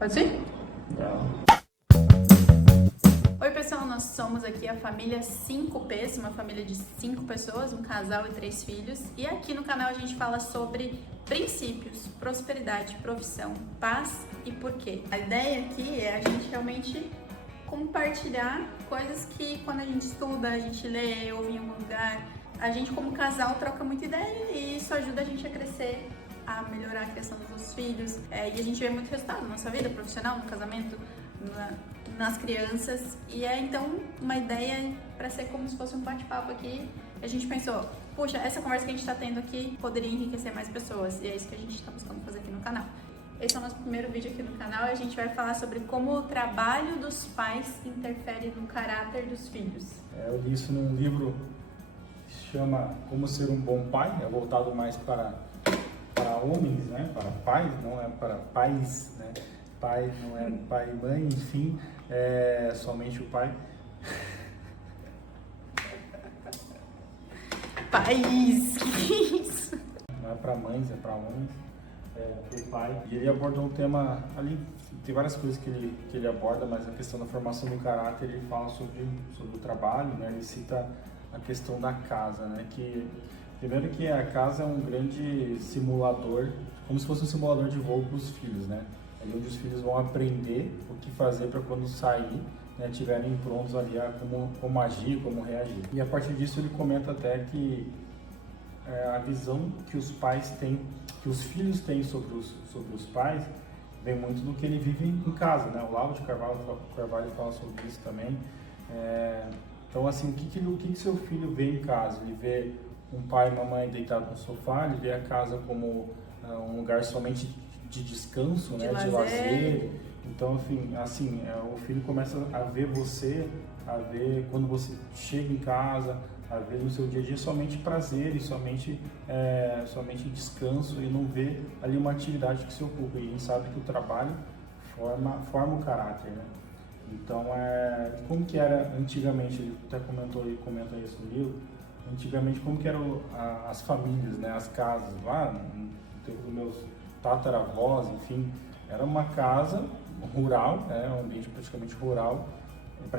Pode ser? Oi pessoal, nós somos aqui a família 5Ps, uma família de 5 pessoas, um casal e 3 filhos. E aqui no canal a gente fala sobre princípios, prosperidade, profissão, paz e porquê. A ideia aqui é a gente realmente compartilhar coisas que quando a gente estuda, a gente lê, ouve em algum lugar, a gente como casal troca muita ideia e isso ajuda a gente a crescer, a melhorar a criação dos nossos filhos. E a gente vê muito resultado na nossa vida profissional, no casamento, nas crianças. E é então uma ideia para ser como se fosse um bate-papo aqui. A gente pensou, puxa, essa conversa que a gente está tendo aqui poderia enriquecer mais pessoas. E é isso que a gente está buscando fazer aqui no canal. Esse é o nosso primeiro vídeo aqui no canal e a gente vai falar sobre como o trabalho dos pais interfere no caráter dos filhos. Eu li isso num livro que se chama Como Ser um Bom Pai, é voltado mais para homens, né? Para pais, não é para pais, né? Pai não é pai e mãe, enfim, é somente o pai. Pais, que isso? Não é para mães, é para homens, o pai. E ele abordou um tema ali, tem várias coisas que ele aborda, mas a questão da formação do caráter, ele fala sobre o trabalho, né? Ele cita a questão da casa, né? Primeiro que a casa é um grande simulador, como se fosse um simulador de voo para os filhos, né? Ali onde os filhos vão aprender o que fazer para quando sair, né, tiverem prontos ali a como agir, como reagir. E a partir disso ele comenta até que a visão que os pais têm, que os filhos têm sobre os pais, vem muito do que ele vive em casa, né? O Olavo de Carvalho fala sobre isso também. Então assim, o que seu filho vê em casa? Ele vê um pai e uma mãe deitados no sofá, ele vê a casa como um lugar somente de descanso, né, de lazer. Então, enfim, assim, o filho começa a ver você, a ver quando você chega em casa, a ver no seu dia a dia somente prazer e somente descanso, e não vê ali uma atividade que se ocupa. E a gente sabe que o trabalho forma o caráter, né? Então, como que era antigamente, ele até comenta isso no livro, antigamente como que eram as famílias, né, as casas, lá no tempo dos meus tataravós, enfim, era uma casa rural, um ambiente praticamente rural.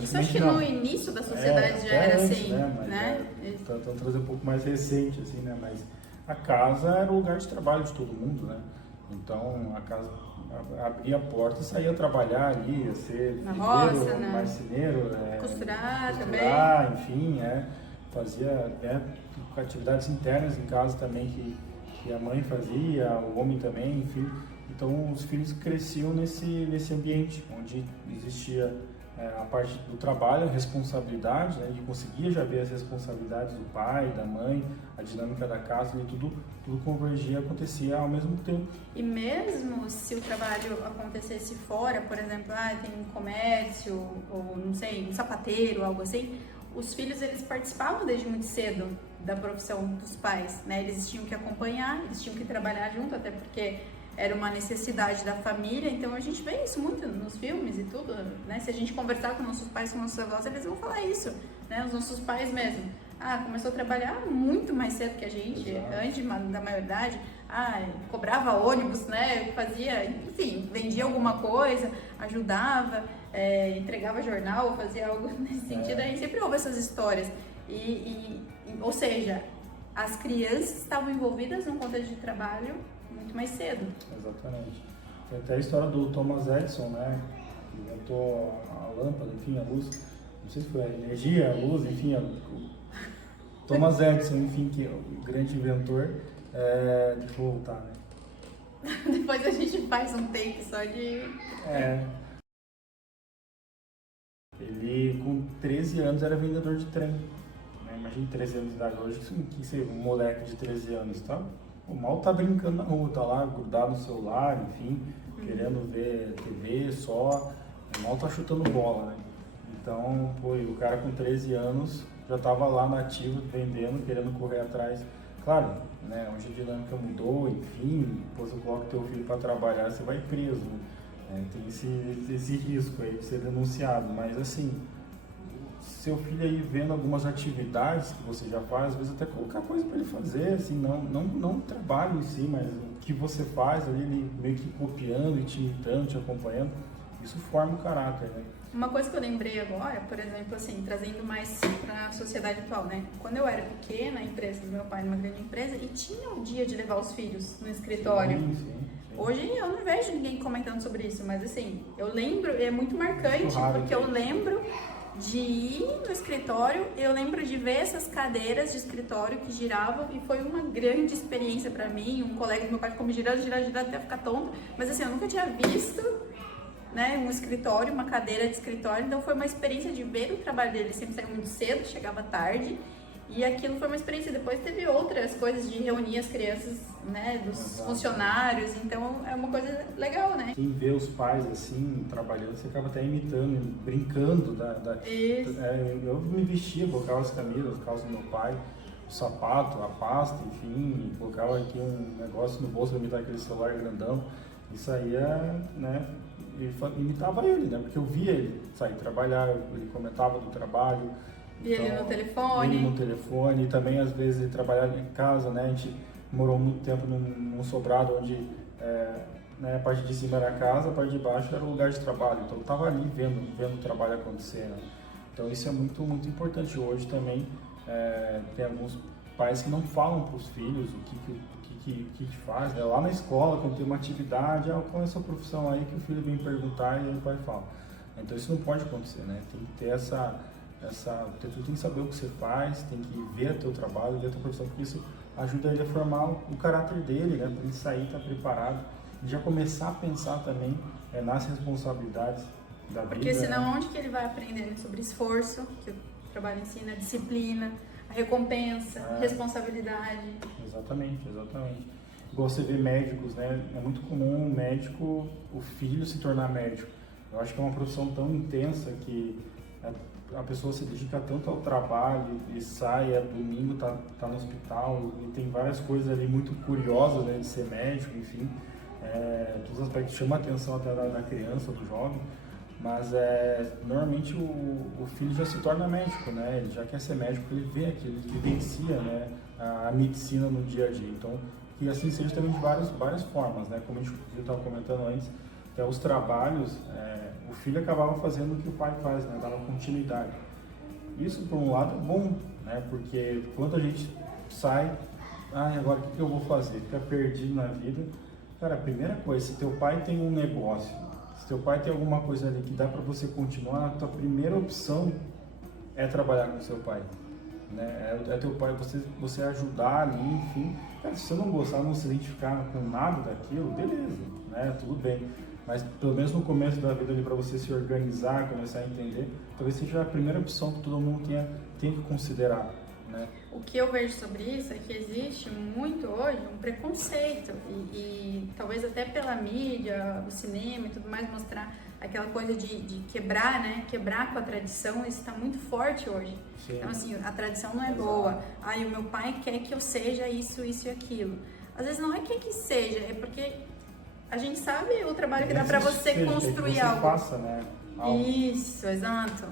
Isso acho que no início da sociedade já era antes, assim, né? Então trazer um pouco mais recente, assim, né? Mas a casa era o lugar de trabalho de todo mundo, né? Então a casa abria a porta e saía trabalhar ali, ia ser na roça, marceneiro, costurar também, enfim, fazia atividades internas em casa também que a mãe fazia, o homem também, enfim. Então os filhos cresciam nesse ambiente onde existia a parte do trabalho, a responsabilidade, né? Ele conseguia já ver as responsabilidades do pai, da mãe, a dinâmica da casa, e tudo convergia, acontecia ao mesmo tempo. E mesmo se o trabalho acontecesse fora, por exemplo, tem um comércio, ou não sei, um sapateiro, algo assim, os filhos eles participavam desde muito cedo da profissão dos pais, né? Eles tinham que acompanhar, eles tinham que trabalhar junto, até porque era uma necessidade da família. Então a gente vê isso muito nos filmes e tudo, né? Se a gente conversar com nossos pais, com nossos avós, eles vão falar isso, né? Os nossos pais mesmo. Começou a trabalhar muito mais cedo que a gente, antes da maioridade. Cobrava ônibus, né? Fazia, enfim, vendia alguma coisa, ajudava, entregava jornal, fazia algo nesse sentido. A gente sempre ouve essas histórias. Ou seja, as crianças estavam envolvidas num contexto de trabalho muito mais cedo. Exatamente. Tem até a história do Thomas Edison, né? Que inventou a lâmpada, enfim, a luz. Não sei se foi a energia, a luz, enfim. Thomas Edison, enfim, que é o grande inventor. Deixa eu voltar, né? Depois a gente faz um take só de... Ele, com 13 anos, era vendedor de trem. Imagina 13 anos de idade hoje, que ser um moleque de 13 anos, tá? O mal tá brincando na rua, tá lá grudado no celular, enfim, querendo ver TV só, o mal tá chutando bola, né? Então, o cara com 13 anos já tava lá na ativa, vendendo, querendo correr atrás. Claro, né, hoje a dinâmica mudou, enfim, depois você coloca teu filho para trabalhar, você vai preso, né? Tem esse risco aí de ser denunciado, mas assim, seu filho aí vendo algumas atividades que você já faz, às vezes até colocar coisa para ele fazer, assim, não o trabalho em si, mas o que você faz ali, ele meio que copiando e te imitando, te acompanhando, isso forma o caráter, né? Uma coisa que eu lembrei agora, por exemplo, assim, trazendo mais para a sociedade atual, né? Quando eu era pequena, a empresa do meu pai era uma grande empresa e tinha o dia de levar os filhos no escritório. Sim. Hoje eu não vejo ninguém comentando sobre isso, mas assim, eu lembro, é muito marcante, porque eu lembro de ir no escritório, eu lembro de ver essas cadeiras de escritório que giravam e foi uma grande experiência para mim. Um colega do meu pai ficou me girando até ficar tonto, mas assim, eu nunca tinha visto, né, um escritório, uma cadeira de escritório, então foi uma experiência de ver o trabalho dele. Ele sempre saiu muito cedo, chegava tarde, e aquilo foi uma experiência. Depois teve outras coisas de reunir as crianças, né, dos funcionários, então é uma coisa legal, né? Quem vê os pais assim, trabalhando, você acaba até imitando, brincando Isso. Eu me vestia, colocava as camisas, as calças do meu pai, o sapato, a pasta, enfim, colocava aqui um negócio no bolso para imitar aquele celular grandão. Isso aí né, imitava ele, né? Porque eu via ele sair trabalhar, ele comentava do trabalho. E então, ele no telefone. Ele no telefone, e também às vezes ele trabalhava em casa, né? A gente morou muito tempo num sobrado onde né, a parte de cima era a casa, a parte de baixo era o lugar de trabalho. Então eu estava ali vendo o trabalho acontecer, né? Então isso é muito, muito importante. Hoje também tem alguns pais que não falam para os filhos o que faz, né? Lá na escola, quando tem uma atividade, qual é a sua profissão aí, que o filho vem perguntar e aí o pai fala. Então isso não pode acontecer, né? Tem que ter tu tem que saber o que você faz, tem que ver o teu trabalho, ver a tua profissão, porque isso ajuda ele a formar o caráter dele, né? Para ele sair, estar preparado e já começar a pensar também nas responsabilidades da vida. Porque senão onde que ele vai aprender sobre esforço, que o trabalho ensina, disciplina, a recompensa, responsabilidade. Exatamente. Igual você vê médicos, né? É muito comum um médico, o filho se tornar médico. Eu acho que é uma profissão tão intensa que a pessoa se dedica tanto ao trabalho e sai, domingo tá no hospital e tem várias coisas ali muito curiosas, né, de ser médico, enfim. Todos os aspectos chamam a atenção até da criança, do jovem, mas normalmente o filho já se torna médico, né? Ele já quer ser médico, ele vê aquilo, ele vivencia, né, a medicina no dia a dia. Então, que assim seja também de várias formas, né? Como a gente estava comentando antes, os trabalhos, o filho acabava fazendo o que o pai faz, né? Dava continuidade. Isso, por um lado, é bom, né? Porque quando a gente sai, agora o que eu vou fazer? Fica perdido na vida. Cara, a primeira coisa, se teu pai tem um negócio, se teu pai tem alguma coisa ali que dá para você continuar, a tua primeira opção é trabalhar com seu pai, né? É teu pai, você ajudar ali, enfim. Cara, se você não gostar, não se identificar com nada daquilo, beleza, né? Tudo bem. Mas pelo menos no começo da vida ali, para você se organizar, começar a entender, talvez seja a primeira opção que todo mundo tem que considerar, né? O que eu vejo sobre isso é que existe muito hoje um preconceito e talvez até pela mídia, o cinema e tudo mais, mostrar aquela coisa de quebrar, né? Quebrar com a tradição, isso está muito forte hoje. Sim. Então assim, a tradição não é boa. O meu pai quer que eu seja isso e aquilo. Às vezes não é que seja, é porque a gente sabe o trabalho que dá para você construir que você algo. Faça, né? Isso, exato.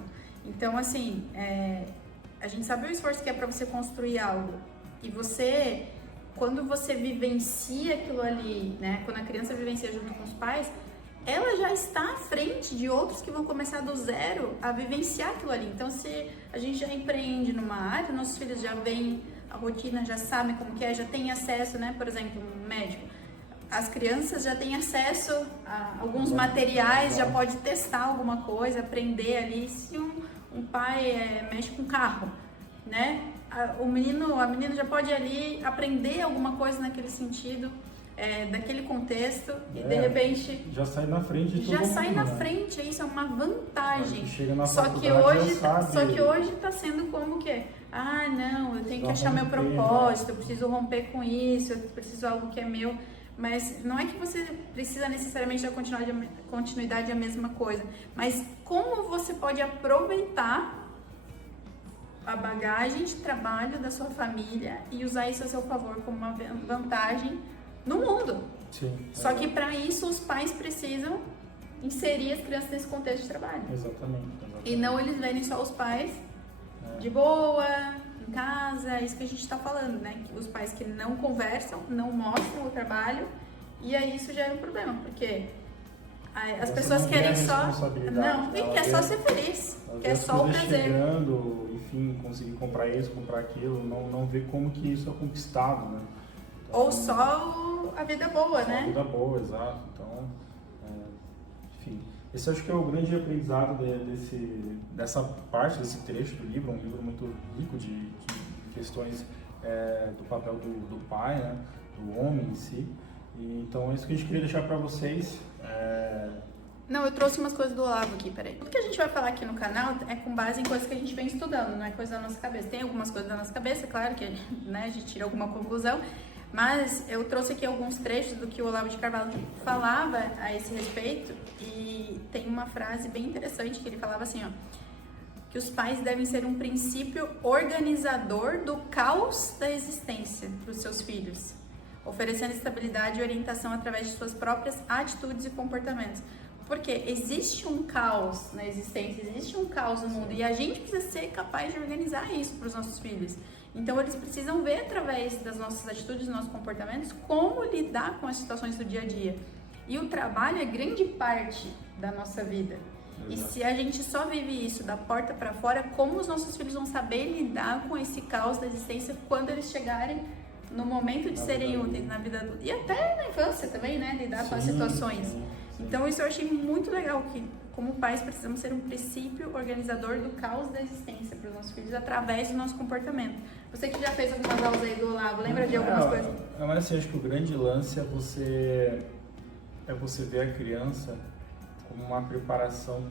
Então, assim, a gente sabe o esforço que é para você construir algo. E você, quando você vivencia aquilo ali, né? Quando a criança vivencia junto com os pais, ela já está à frente de outros que vão começar do zero a vivenciar aquilo ali. Então, se a gente já empreende numa área, nossos filhos já veem a rotina, já sabem como que é, já têm acesso, né? Por exemplo, um médico. As crianças já têm acesso a alguns materiais, já pode testar alguma coisa, aprender ali. Se um pai mexe com carro, né? A menina já pode ali aprender alguma coisa naquele sentido, daquele contexto e de repente já sai na frente de todo já mundo, sai na né? frente, isso é uma vantagem. Chega na só que hoje está sendo como que não, eu tenho que achar meu propósito, eu preciso romper com isso, eu preciso de algo que é meu. Mas não é que você precisa necessariamente da continuidade a mesma coisa, mas como você pode aproveitar a bagagem de trabalho da sua família e usar isso a seu favor como uma vantagem no mundo. Sim, Só que para isso os pais precisam inserir as crianças nesse contexto de trabalho. Exatamente. E não eles verem só os pais de boa, em casa, é isso que a gente está falando, né? Os pais que não conversam, não mostram o trabalho, e aí isso gera um problema, porque as pessoas querem só... Não, quer só ser feliz, quer só o prazer. Chegando, enfim, conseguir comprar isso, comprar aquilo, não ver como que isso é conquistado, né? Então, ou só a vida boa, só né? A vida boa, exato. Então, enfim, esse acho que é o grande aprendizado dessa parte, desse trecho do livro, um livro muito rico de questões do papel do pai, né? Do homem em si. E, então é isso que a gente queria deixar para vocês. Não, eu trouxe umas coisas do Olavo aqui, peraí. Tudo que a gente vai falar aqui no canal é com base em coisas que a gente vem estudando, não é coisa da nossa cabeça. Tem algumas coisas da nossa cabeça, claro que né, a gente tira alguma conclusão, mas eu trouxe aqui alguns trechos do que o Olavo de Carvalho falava a esse respeito, e tem uma frase bem interessante que ele falava assim, ó, que os pais devem ser um princípio organizador do caos da existência para os seus filhos, oferecendo estabilidade e orientação através de suas próprias atitudes e comportamentos. Porque existe um caos na existência, existe um caos no mundo, e a gente precisa ser capaz de organizar isso para os nossos filhos. Então eles precisam ver através das nossas atitudes, dos nossos comportamentos, como lidar com as situações do dia a dia. E o trabalho é grande parte da nossa vida. E se a gente só vive isso da porta para fora, como os nossos filhos vão saber lidar com esse caos da existência quando eles chegarem no momento de serem úteis na vida adulta? E até na infância também, né? Lidar com as situações. Então isso eu achei muito legal, que como pais precisamos ser um princípio organizador do caos da existência para os nossos filhos através do nosso comportamento. Você que já fez algumas aulas aí do Olavo, lembra de algumas coisas? Mas assim, acho que o grande lance é você ver a criança como uma preparação,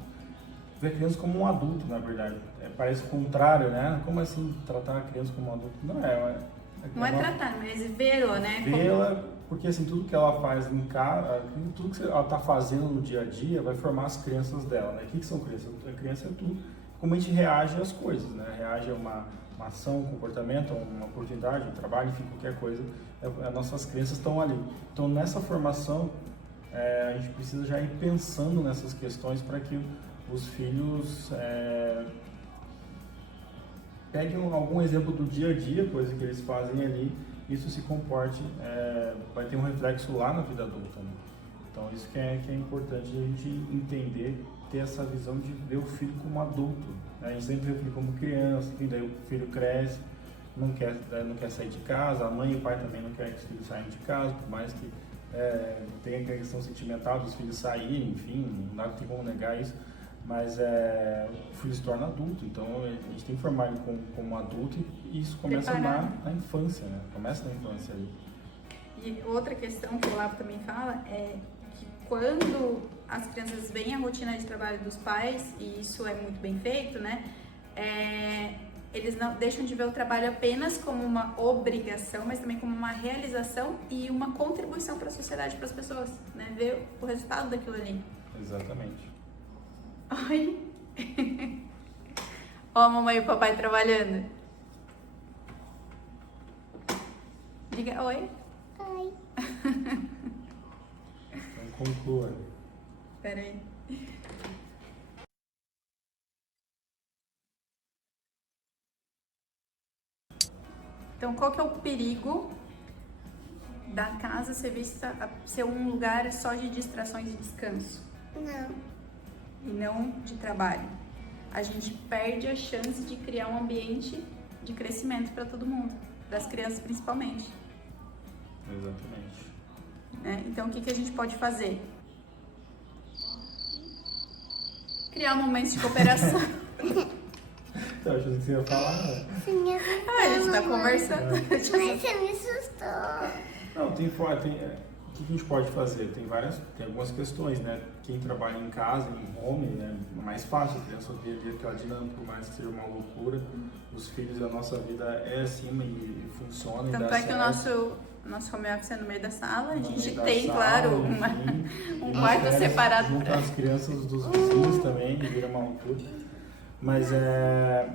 ver a criança como um adulto, na verdade. Parece o contrário, né? Como assim tratar a criança como um adulto? Não é tratar, mas vê-la, né? Vê-la, porque assim, tudo que ela faz em casa, tudo que ela está fazendo no dia a dia vai formar as crenças dela, né? O que são crenças? A crença é tudo, como a gente reage às coisas, né? Reage a uma ação, um comportamento, uma oportunidade, um trabalho, enfim, qualquer coisa, as nossas crenças estão ali. Então, nessa formação, a gente precisa já ir pensando nessas questões para que os filhos peguem algum exemplo do dia a dia, coisa que eles fazem ali, isso se comporte, vai ter um reflexo lá na vida adulta, né? Então isso que é importante a gente entender, ter essa visão de ver o filho como adulto, né? A gente sempre vê o filho como criança, enfim, daí o filho cresce, não quer sair de casa, a mãe e o pai também não querem que os filhos saiam de casa, por mais que tenha a questão sentimental dos filhos saírem, enfim, não tem como negar isso. Mas o filho se torna adulto, então a gente tem que formar ele como adulto, e isso começa na infância, né? Começa na infância ali. E outra questão que o Olavo também fala é que quando as crianças veem a rotina de trabalho dos pais, e isso é muito bem feito, né? Eles não deixam de ver o trabalho apenas como uma obrigação, mas também como uma realização e uma contribuição para a sociedade, para as pessoas, né? Ver o resultado daquilo ali. Exatamente. Oi. Ó, a mamãe e o papai trabalhando. Diga oi. Oi. Então conclua. Espera aí. Então, qual que é o perigo da casa ser vista ser um lugar só de distrações e descanso? Não. E não de trabalho. A gente perde a chance de criar um ambiente de crescimento para todo mundo, para as crianças principalmente. Exatamente. Então, o que a gente pode fazer? Criar momentos de cooperação. Então, eu achei que você ia falar. Você me assustou. A gente tá conversando. Mas você me assustou. Não, o que a gente pode fazer? Tem algumas questões, né? Quem trabalha em casa, em home, né? É mais fácil, a criança vê ali aquela dinâmica, por mais que seja uma loucura. Os filhos da nossa vida é assim e funciona. Tanto é que o nosso home office é no meio da sala. A gente tem, claro, um quarto separado. Junto às crianças dos vizinhos também, vira uma loucura. Mas é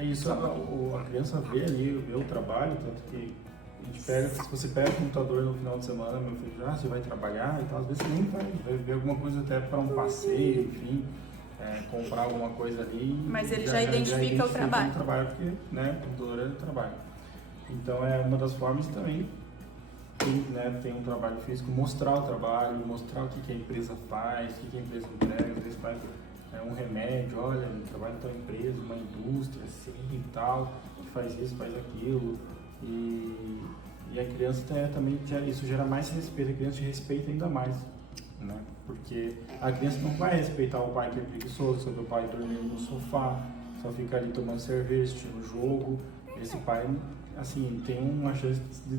isso, a criança vê ali, vê o trabalho, tanto que gente pega, se você pega o computador no final de semana, meu filho, você vai trabalhar e tal, às vezes você nem vai ver alguma coisa até para um passeio, enfim, comprar alguma coisa ali. Mas ele já identifica o trabalho. Porque, né, o computador é trabalho. Então é uma das formas também. Tem um trabalho físico, mostrar o trabalho, mostrar o que a empresa faz, o que a empresa entrega, às vezes faz um remédio, olha, eu trabalho em tal empresa, uma indústria assim e tal, que faz isso, faz aquilo. E a criança também, isso gera mais respeito, a criança respeita ainda mais, né? Porque a criança não vai respeitar o pai que é preguiçoso, só que o pai dormindo no sofá, só fica ali tomando cerveja, assistindo jogo. Esse pai, assim, tem uma chance de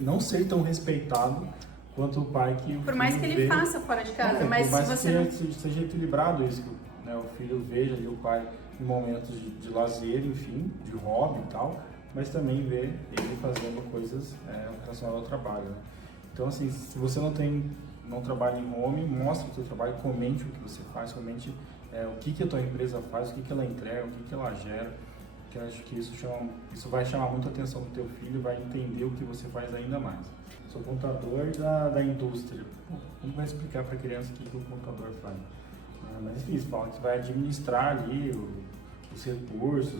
não ser tão respeitado quanto o pai que... Por mais que ele faça fora de casa, mas por mais se você que seja equilibrado isso, né? O filho veja ali o pai em momentos de lazer, enfim, de hobby e tal, mas também vê ele fazendo coisas relacionadas ao trabalho, né? Então, assim, se você não trabalha em home, mostre o seu trabalho, comente o que você faz, comente o que a tua empresa faz, o que ela entrega, o que ela gera. Que eu acho que isso vai chamar muita atenção do teu filho, vai entender o que você faz ainda mais. Eu sou contador da indústria. Como vai explicar para a criança o que o contador faz? Mas enfim, você fala que vai administrar ali os recursos,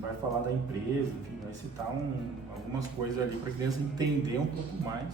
vai falar da empresa, enfim, vai citar algumas coisas ali para a criança entender um pouco mais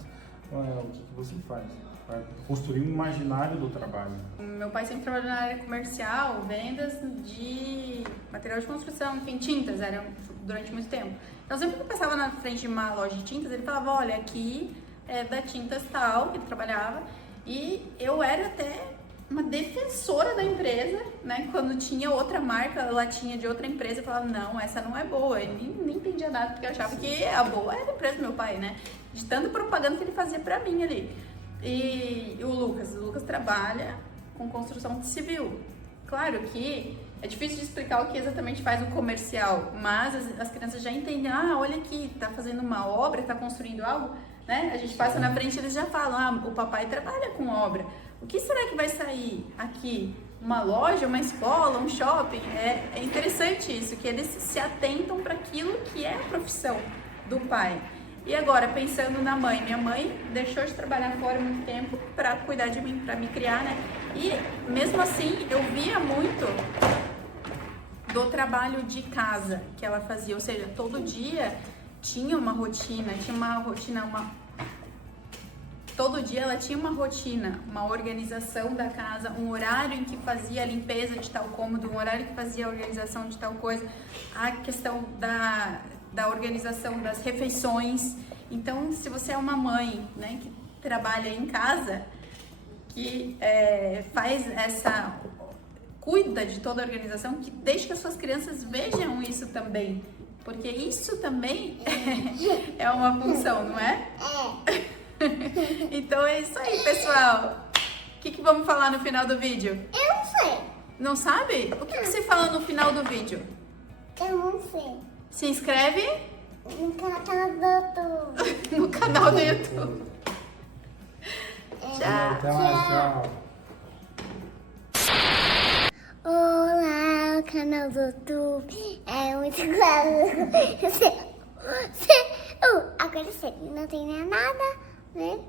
o que você faz. Para construir um imaginário do trabalho. Meu pai sempre trabalhou na área comercial, vendas de material de construção, enfim, tintas, eram durante muito tempo. Então sempre que eu passava na frente de uma loja de tintas, ele falava, olha, aqui é da Tintas tal, que ele trabalhava, e eu era até uma defensora da empresa, né? Quando tinha outra marca, latinha de outra empresa, eu falava, não, essa não é boa. Eu nem entendia nada, porque eu achava que a boa era a empresa do meu pai, né? De tanta propaganda que ele fazia pra mim ali. E o Lucas trabalha com construção civil. Claro que é difícil de explicar o que exatamente faz o comercial, mas as crianças já entendem, olha aqui, tá fazendo uma obra, tá construindo algo, né? A gente passa na frente e eles já falam, o papai trabalha com obra. O que será que vai sair aqui? Uma loja, uma escola, um shopping? É interessante isso, que eles se atentam para aquilo que é a profissão do pai. E agora, pensando na mãe, minha mãe deixou de trabalhar fora muito tempo para cuidar de mim, para me criar, né? E mesmo assim, eu via muito do trabalho de casa que ela fazia, ou seja, todo dia tinha uma rotina, todo dia ela tinha uma rotina, uma organização da casa, um horário em que fazia a limpeza de tal cômodo, um horário que fazia a organização de tal coisa, a questão da organização das refeições. Então, se você é uma mãe, né, que trabalha em casa, que cuida de toda a organização, que deixe que as suas crianças vejam isso também, porque isso também é uma função, não é? Então é isso aí, pessoal. O que vamos falar no final do vídeo? Eu não sei. Não sabe? O que você fala no final do vídeo? Eu não sei. Se inscreve No canal do YouTube. no canal do YouTube. Tchau. Tchau. Olá, o canal do YouTube é muito claro. Agora você não tem nada, né?